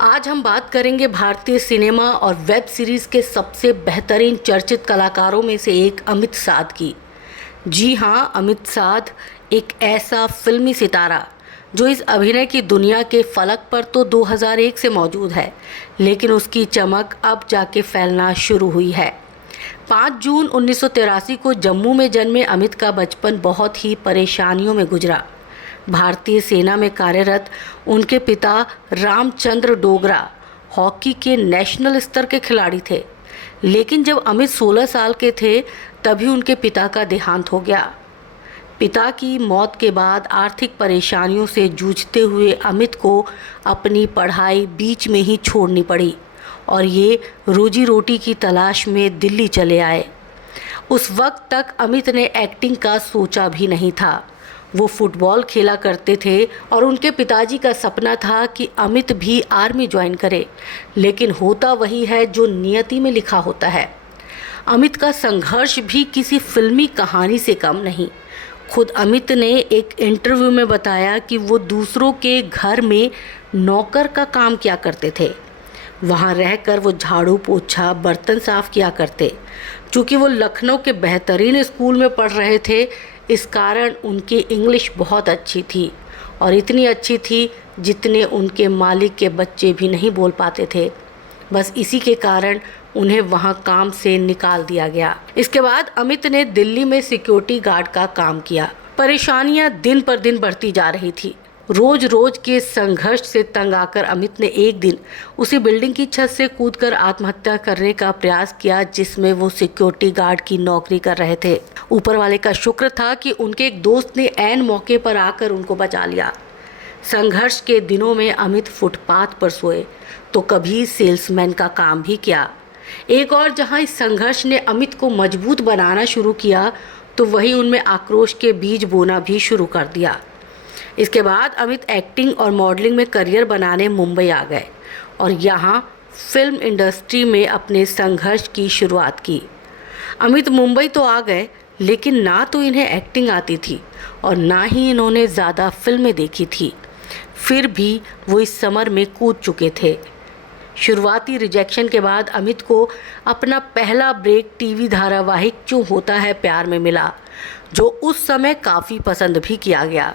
आज हम बात करेंगे भारतीय सिनेमा और वेब सीरीज़ के सबसे बेहतरीन चर्चित कलाकारों में से एक अमित साध की। जी हाँ, अमित साध एक ऐसा फिल्मी सितारा जो इस अभिनय की दुनिया के फलक पर तो 2001 से मौजूद है, लेकिन उसकी चमक अब जाके फैलना शुरू हुई है। 5 जून 1983 को जम्मू में जन्मे अमित का बचपन बहुत ही परेशानियों में गुजरा। भारतीय सेना में कार्यरत उनके पिता रामचंद्र डोगरा हॉकी के नेशनल स्तर के खिलाड़ी थे, लेकिन जब अमित 16 साल के थे तभी उनके पिता का देहांत हो गया। पिता की मौत के बाद आर्थिक परेशानियों से जूझते हुए अमित को अपनी पढ़ाई बीच में ही छोड़नी पड़ी और ये रोजी रोटी की तलाश में दिल्ली चले आए। उस वक्त तक अमित ने एक्टिंग का सोचा भी नहीं था। वो फुटबॉल खेला करते थे और उनके पिताजी का सपना था कि अमित भी आर्मी ज्वाइन करे, लेकिन होता वही है जो नियति में लिखा होता है। अमित का संघर्ष भी किसी फिल्मी कहानी से कम नहीं। खुद अमित ने एक इंटरव्यू में बताया कि वो दूसरों के घर में नौकर का काम किया करते थे। वहाँ रहकर वो झाड़ू पोछा बर्तन साफ किया करते। चूँकि वो लखनऊ के बेहतरीन स्कूल में पढ़ रहे थे, इस कारण उनकी इंग्लिश बहुत अच्छी थी और इतनी अच्छी थी जितने उनके मालिक के बच्चे भी नहीं बोल पाते थे। बस इसी के कारण उन्हें वहां काम से निकाल दिया गया। इसके बाद अमित ने दिल्ली में सिक्योरिटी गार्ड का काम किया। परेशानियां दिन पर दिन बढ़ती जा रही थी। रोज रोज के संघर्ष से तंग आकर अमित ने एक दिन उसी बिल्डिंग की छत से कूदकर आत्महत्या करने का प्रयास किया जिसमें वो सिक्योरिटी गार्ड की नौकरी कर रहे थे। ऊपर वाले का शुक्र था कि उनके एक दोस्त ने ऐन मौके पर आकर उनको बचा लिया। संघर्ष के दिनों में अमित फुटपाथ पर सोए तो कभी सेल्समैन का काम भी किया। एक और जहां इस संघर्ष ने अमित को मजबूत बनाना शुरू किया तो वहीं उनमें आक्रोश के बीज बोना भी शुरू कर दिया। इसके बाद अमित एक्टिंग और मॉडलिंग में करियर बनाने मुंबई आ गए और यहाँ फिल्म इंडस्ट्री में अपने संघर्ष की शुरुआत की। अमित मुंबई तो आ गए, लेकिन ना तो इन्हें एक्टिंग आती थी और ना ही इन्होंने ज़्यादा फिल्में देखी थी। फिर भी वो इस समर में कूद चुके थे। शुरुआती रिजेक्शन के बाद अमित को अपना पहला ब्रेक टीवी धारावाहिक क्यों होता है प्यार में मिला, जो उस समय काफ़ी पसंद भी किया गया।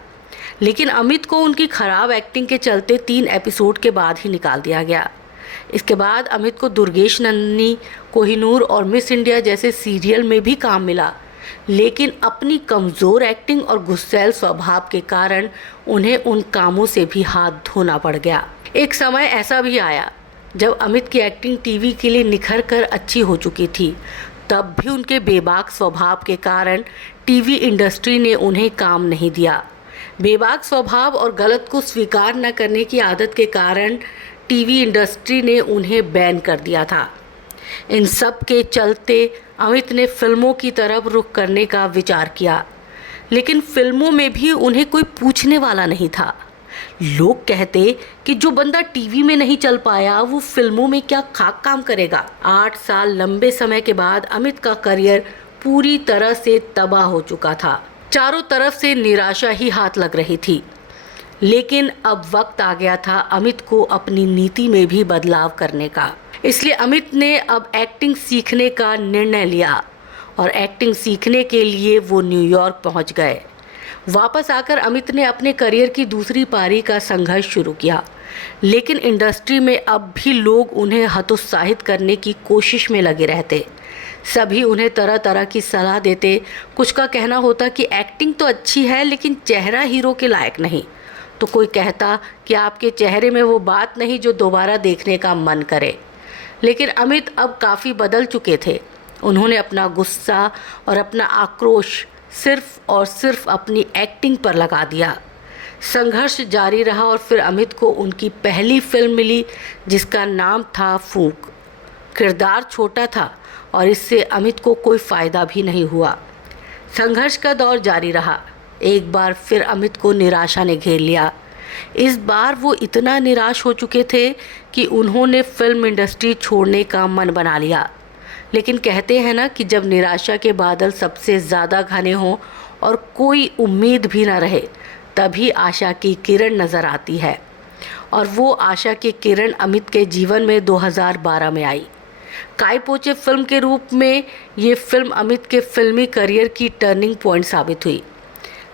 लेकिन अमित को उनकी खराब एक्टिंग के चलते 3 एपिसोड के बाद ही निकाल दिया गया। इसके बाद अमित को दुर्गेश नंदिनी, कोहिनूर और मिस इंडिया जैसे सीरियल में भी काम मिला, लेकिन अपनी कमज़ोर एक्टिंग और गुस्सैल स्वभाव के कारण उन्हें उन कामों से भी हाथ धोना पड़ गया। एक समय ऐसा भी आया जब अमित की एक्टिंग टीवी के लिए निखर कर अच्छी हो चुकी थी, तब भी उनके बेबाक स्वभाव के कारण टीवी इंडस्ट्री ने उन्हें काम नहीं दिया। बेबाक स्वभाव और गलत को स्वीकार न करने की आदत के कारण टीवी इंडस्ट्री ने उन्हें बैन कर दिया था। इन सब के चलते अमित ने फिल्मों की तरफ रुख करने का विचार किया, लेकिन फिल्मों में भी उन्हें कोई पूछने वाला नहीं था। लोग कहते कि जो बंदा टीवी में नहीं चल पाया वो फिल्मों में क्या खाक काम करेगा। 8 साल लंबे समय के बाद अमित का करियर पूरी तरह से तबाह हो चुका था। चारों तरफ से निराशा ही हाथ लग रही थी, लेकिन अब वक्त आ गया था अमित को अपनी नीति में भी बदलाव करने का। इसलिए अमित ने अब एक्टिंग सीखने का निर्णय लिया और एक्टिंग सीखने के लिए वो न्यूयॉर्क पहुंच गए। वापस आकर अमित ने अपने करियर की दूसरी पारी का संघर्ष शुरू किया, लेकिन इंडस्ट्री में अब भी लोग उन्हें हतोत्साहित करने की कोशिश में लगे रहते। सभी उन्हें तरह तरह की सलाह देते। कुछ का कहना होता कि एक्टिंग तो अच्छी है लेकिन चेहरा हीरो के लायक नहीं, तो कोई कहता कि आपके चेहरे में वो बात नहीं जो दोबारा देखने का मन करे। लेकिन अमित अब काफ़ी बदल चुके थे। उन्होंने अपना गुस्सा और अपना आक्रोश सिर्फ और सिर्फ अपनी एक्टिंग पर लगा दिया। संघर्ष जारी रहा और फिर अमित को उनकी पहली फिल्म मिली जिसका नाम था फूंक। किरदार छोटा था और इससे अमित को कोई फ़ायदा भी नहीं हुआ। संघर्ष का दौर जारी रहा। एक बार फिर अमित को निराशा ने घेर लिया। इस बार वो इतना निराश हो चुके थे कि उन्होंने फिल्म इंडस्ट्री छोड़ने का मन बना लिया। लेकिन कहते हैं ना कि जब निराशा के बादल सबसे ज़्यादा घने हों और कोई उम्मीद भी ना रहे, तभी आशा की किरण नज़र आती है। और वो आशा की किरण अमित के जीवन में 2012 में आई। काय पोचे फिल्म के रूप में ये फिल्म अमित के फिल्मी करियर की टर्निंग पॉइंट साबित हुई।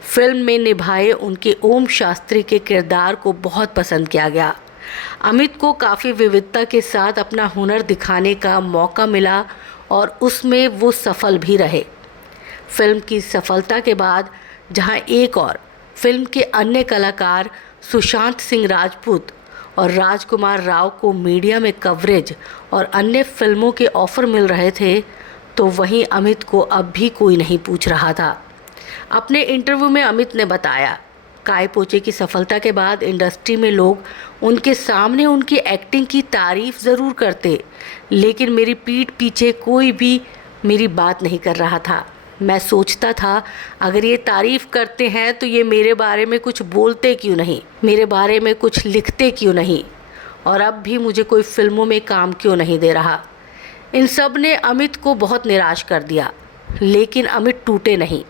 फिल्म में निभाए उनके ओम शास्त्री के किरदार को बहुत पसंद किया गया। अमित को काफ़ी विविधता के साथ अपना हुनर दिखाने का मौका मिला और उसमें वो सफल भी रहे। फिल्म की सफलता के बाद जहां एक और फिल्म के अन्य कलाकार सुशांत सिंह राजपूत और राजकुमार राव को मीडिया में कवरेज और अन्य फिल्मों के ऑफर मिल रहे थे, तो वहीं अमित को अब भी कोई नहीं पूछ रहा था। अपने इंटरव्यू में अमित ने बताया, काय पोचे की सफलता के बाद इंडस्ट्री में लोग उनके सामने उनकी एक्टिंग की तारीफ ज़रूर करते, लेकिन मेरी पीठ पीछे कोई भी मेरी बात नहीं कर रहा था। मैं सोचता था, अगर ये तारीफ करते हैं तो ये मेरे बारे में कुछ बोलते क्यों नहीं, मेरे बारे में कुछ लिखते क्यों नहीं, और अब भी मुझे कोई फिल्मों में काम क्यों नहीं दे रहा। इन सब ने अमित को बहुत निराश कर दिया, लेकिन अमित टूटे नहीं।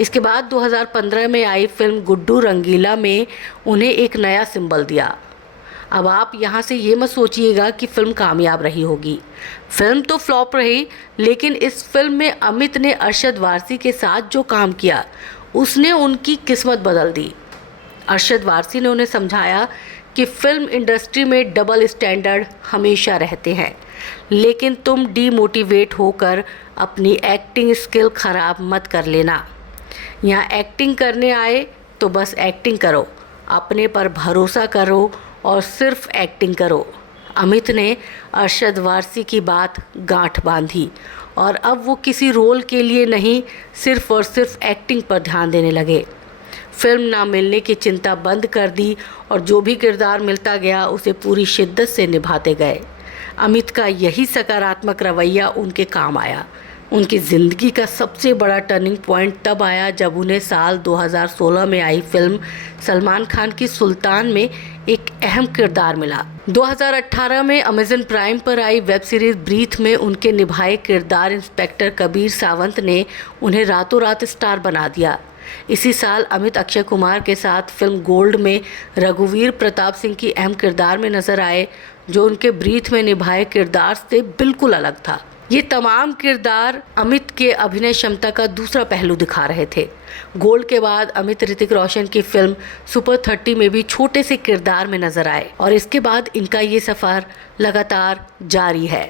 इसके बाद 2015 में आई फिल्म गुड्डू रंगीला में उन्हें एक नया सिंबल दिया। अब आप यहाँ से ये मत सोचिएगा कि फिल्म कामयाब रही होगी। फिल्म तो फ्लॉप रही, लेकिन इस फिल्म में अमित ने अरशद वारसी के साथ जो काम किया उसने उनकी किस्मत बदल दी। अरशद वारसी ने उन्हें समझाया कि फिल्म इंडस्ट्री में डबल स्टैंडर्ड हमेशा रहते हैं, लेकिन तुम डीमोटिवेट होकर अपनी एक्टिंग स्किल ख़राब मत कर लेना। यहाँ एक्टिंग करने आए तो बस एक्टिंग करो, अपने पर भरोसा करो और सिर्फ एक्टिंग करो। अमित ने अरशद वारसी की बात गांठ बांधी और अब वो किसी रोल के लिए नहीं, सिर्फ और सिर्फ एक्टिंग पर ध्यान देने लगे। फिल्म ना मिलने की चिंता बंद कर दी और जो भी किरदार मिलता गया उसे पूरी शिद्दत से निभाते गए। अमित का यही सकारात्मक रवैया उनके काम आया। उनकी ज़िंदगी का सबसे बड़ा टर्निंग पॉइंट तब आया जब उन्हें साल 2016 में आई फिल्म सलमान खान की सुल्तान में एक अहम किरदार मिला। 2018 में अमेज़न प्राइम पर आई वेब सीरीज़ ब्रीथ में उनके निभाए किरदार इंस्पेक्टर कबीर सावंत ने उन्हें रातों रात स्टार बना दिया। इसी साल अमित अक्षय कुमार के साथ फिल्म गोल्ड में रघुवीर प्रताप सिंह की अहम किरदार में नजर आए, जो उनके ब्रीथ में निभाए किरदार से बिल्कुल अलग था। ये तमाम किरदार अमित के अभिनय क्षमता का दूसरा पहलू दिखा रहे थे। गोल्ड के बाद अमित ऋतिक रोशन की फिल्म सुपर 30 में भी छोटे से किरदार में नजर आए और इसके बाद इनका ये सफ़र लगातार जारी है।